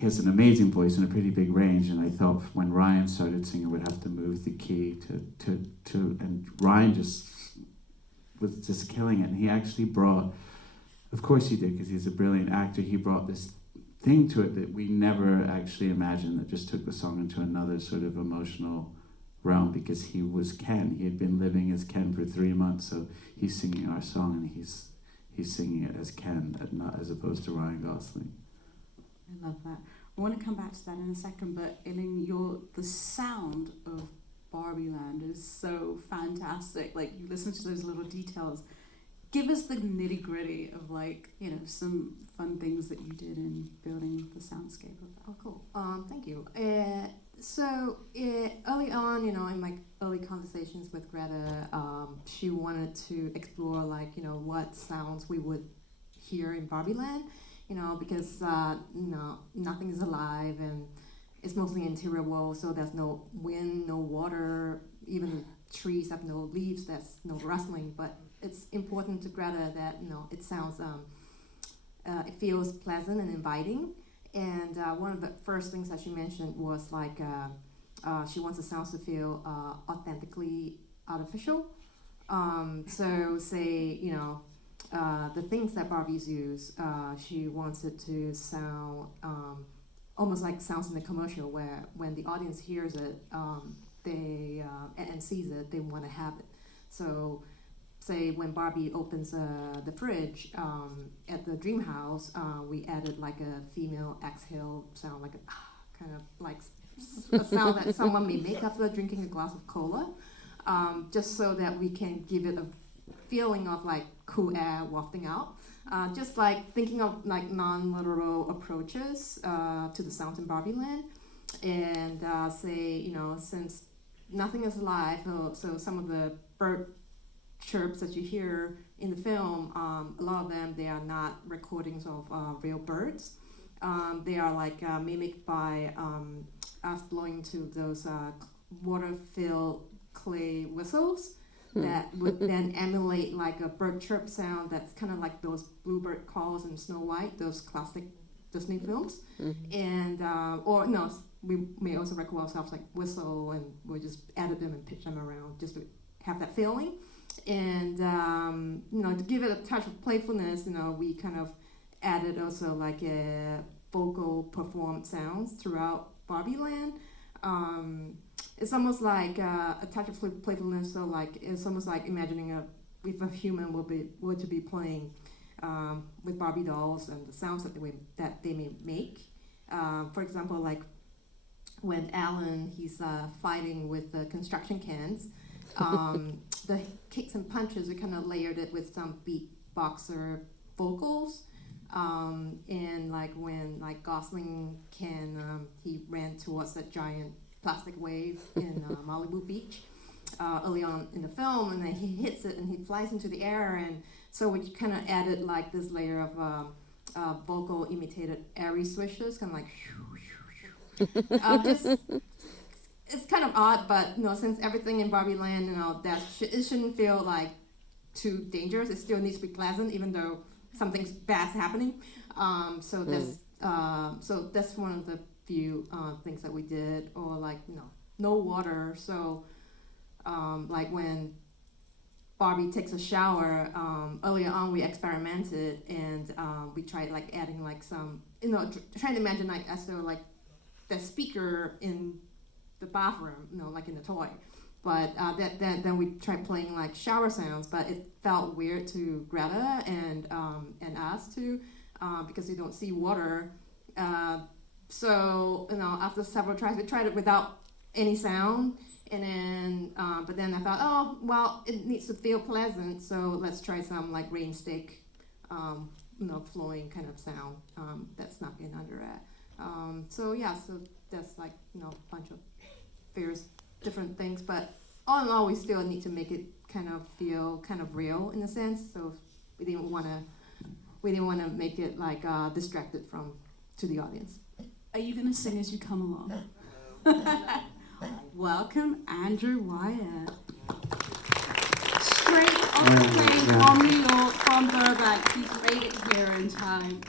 he has an amazing voice and a pretty big range, and I thought when Ryan started singing, we'd have to move the key and Ryan just was just killing it, and he actually brought, of course he did, because he's a brilliant actor, he brought this thing to it that we never actually imagined, that just took the song into another sort of emotional realm, because he was Ken. He had been living as Ken for 3 months, so he's singing our song, and he's singing it as Ken, not as opposed to Ryan Gosling. I love that. I want to come back to that in a second, but Eileen, the sound of Barbie Land is so fantastic. Like, you listen to those little details. Give us the nitty gritty of, like, you know, some fun things that you did in building the soundscape of that. Oh, cool. Thank you. Early on, you know, in my early conversations with Greta, she wanted to explore, like, you know, what sounds we would hear in Barbie Land, you know, because, you know, nothing is alive and it's mostly interior world, so there's no wind, no water, even trees have no leaves, there's no rustling, but it's important to Greta that, you know, it sounds, it feels pleasant and inviting. And one of the first things that she mentioned was like she wants the sounds to feel authentically artificial. So say, you know, the things that Barbies use, she wants it to sound almost like sounds in the commercial, where when the audience hears it, they and sees it, they want to have it. So say when Barbie opens the fridge at the dream house, we added like a female exhale sound, like a kind of like a sound that someone may make after drinking a glass of cola, just so that we can give it a feeling of like cool air wafting out. Just like thinking of like non-literal approaches to the sounds in Barbie Land, and say, you know, since nothing is alive, so some of the bird chirps that you hear in the film, a lot of them, they are not recordings of real birds. They are like mimicked by us blowing to those water-filled clay whistles that would then emulate like a bird chirp sound that's kind of like those bluebird calls in Snow White, those classic Disney films. And or no, we may also record ourselves like whistle, and we just added them and pitch them around just to have that feeling. And you know, to give it a touch of playfulness, you know, we kind of added also like a vocal performed sounds throughout Barbie Land. It's almost like a touch of playfulness. So like it's almost like imagining if a human were to be playing with Barbie dolls and the sounds that they may make. For example, like when Alan he's fighting with the construction cans. The kicks and punches, we kind of layered it with some beatboxer vocals. And like when like Gosling he ran towards that giant plastic wave in Malibu Beach early on in the film, and then he hits it and he flies into the air, and so we kind of added like this layer of vocal imitated airy swishes, kind of like just. It's kind of odd, but you know, since everything in Barbie Land, you know, that it shouldn't feel like too dangerous. It still needs to be pleasant, even though something's bad's happening. So that's one of the few things that we did. Or like, you know, no water. So like when Barbie takes a shower, earlier on we experimented, and we tried like adding like some, you know, trying to imagine like as though like the speaker in the bathroom, you know, like in the toy. But then we tried playing like shower sounds, but it felt weird to Greta and us too, because we don't see water. So you know, after several tries, we tried it without any sound, and then but then I thought, oh well, it needs to feel pleasant, so let's try some like rain stick, you know, flowing kind of sound that snuck in under it. So yeah, so that's like, you know, a bunch of various different things, but all in all, we still need to make it kind of feel kind of real in a sense. So we didn't want to make it like distracted from to the audience. Are you gonna sing as you come along? Welcome, Andrew Wyatt. Straight on the plane from New York, from Burbank. He's made it here in time.